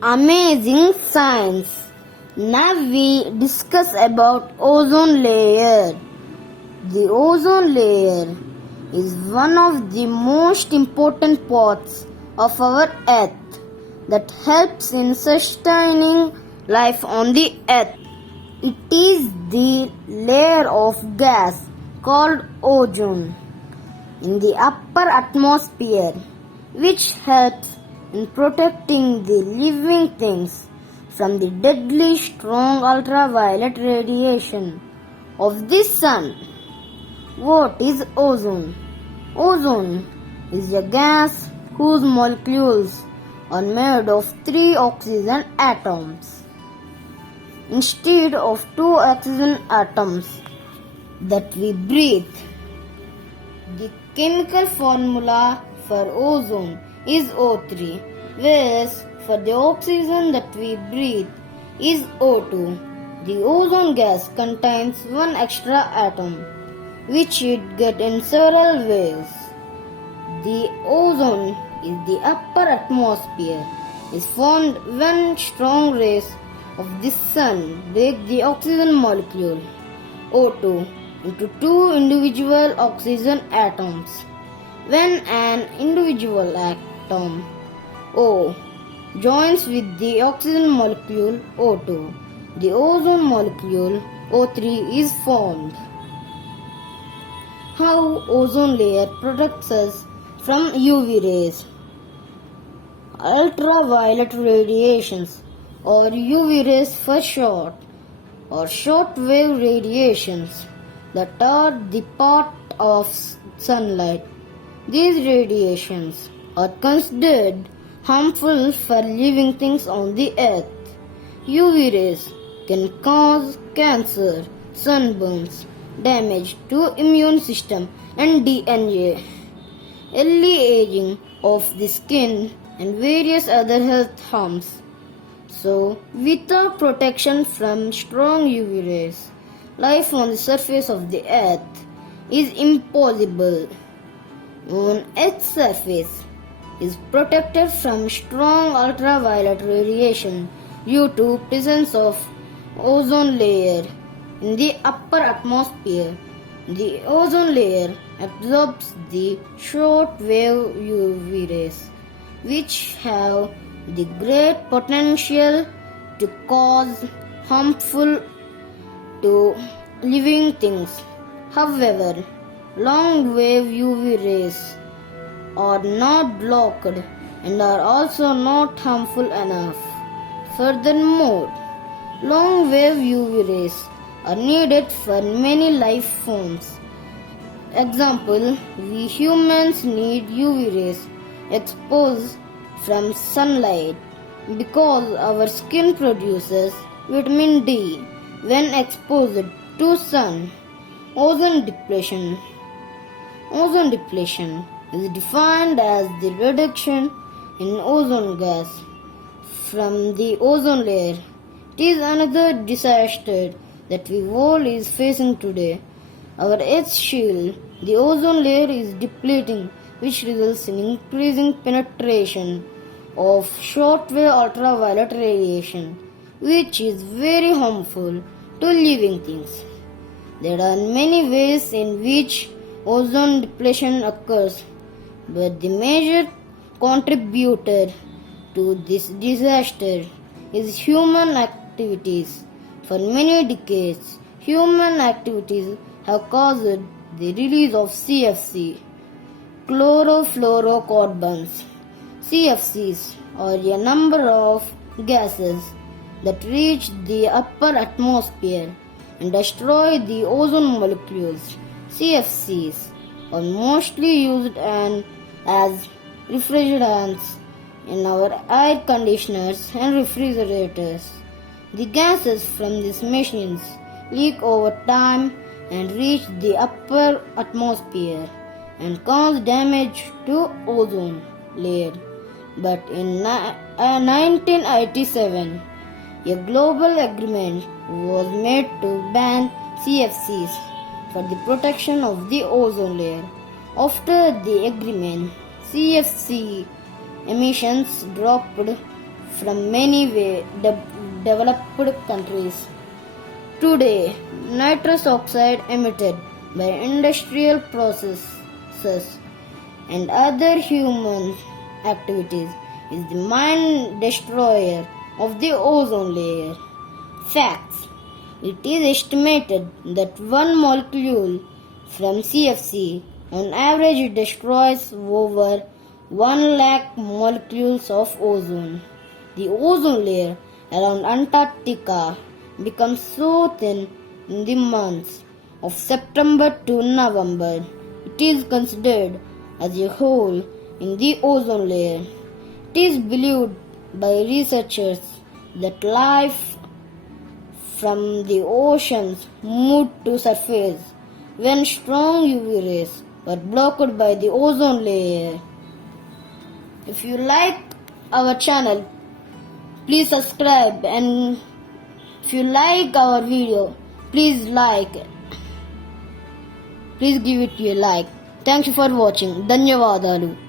Amazing science. Now we discuss about ozone layer. The ozone layer is one of the most important parts of our earth that helps in sustaining life on the earth. It is the layer of gas called ozone in the upper atmosphere which helps in protecting the living things from the deadly strong ultraviolet radiation of the sun. What is ozone? Ozone is a gas whose molecules are made of 3 oxygen atoms instead of 2 oxygen atoms that we breathe. The chemical formula for ozone is O3, whereas for the oxygen that we breathe is O2. The ozone gas contains 1 extra atom, which it gets in several ways. The ozone in the upper atmosphere is formed when strong rays of the sun break the oxygen molecule O2 into 2 individual oxygen atoms. When an individual atom O joins with the oxygen molecule O2, the ozone molecule O3 is formed. How ozone layer protects us from UV rays? Ultraviolet radiations, or UV rays for short, or short wave radiations that are the part of sunlight. These radiations are considered harmful for living things on the earth. UV rays can cause cancer, sunburns, damage to immune system and DNA, early aging of the skin and various other health harms. So, without protection from strong UV rays, life on the surface of the earth is impossible. On Earth's surface is protected from strong ultraviolet radiation due to presence of ozone layer in the upper atmosphere. The ozone layer absorbs the short wave UV rays, which have the great potential to cause harmful to living things. However, long wave UV rays are not blocked and are also not harmful enough. Furthermore, long wave UV rays are needed for many life forms. Example, we humans need UV rays exposed from sunlight because our skin produces vitamin D when exposed to sun. Ozone depletion. Ozone depletion is defined as the reduction in ozone gas from the ozone layer. It is another disaster that the world is facing today. Our Earth's shield, the ozone layer, is depleting, which results in increasing penetration of shortwave ultraviolet radiation, which is very harmful to living things. There are many ways in which ozone depletion occurs, but the major contributor to this disaster is human activities. For many decades, human activities have caused the release of CFC, chlorofluorocarbons. CFCs are a number of gases that reach the upper atmosphere and destroy the ozone molecules. CFCs are mostly used as refrigerants in our air conditioners and refrigerators. The gases from these machines leak over time and reach the upper atmosphere and cause damage to ozone layer. But in 1987, a global agreement was made to ban CFCs for the protection of the ozone layer. After the agreement, CFC emissions dropped from many developed countries. Today, nitrous oxide emitted by industrial processes and other human activities is the main destroyer of the ozone layer. Facts: it is estimated that one molecule from CFC on average destroys over 1 lakh molecules of ozone. The ozone layer around Antarctica becomes so thin in the months of September to November. It is considered as a hole in the ozone layer. It is believed by researchers that life from the oceans moved to surface when strong UV rays were blocked by the ozone layer. If you like our channel, please subscribe, and if you like our video, please give it a like. Thank you for watching. ధన్యవాదాలు.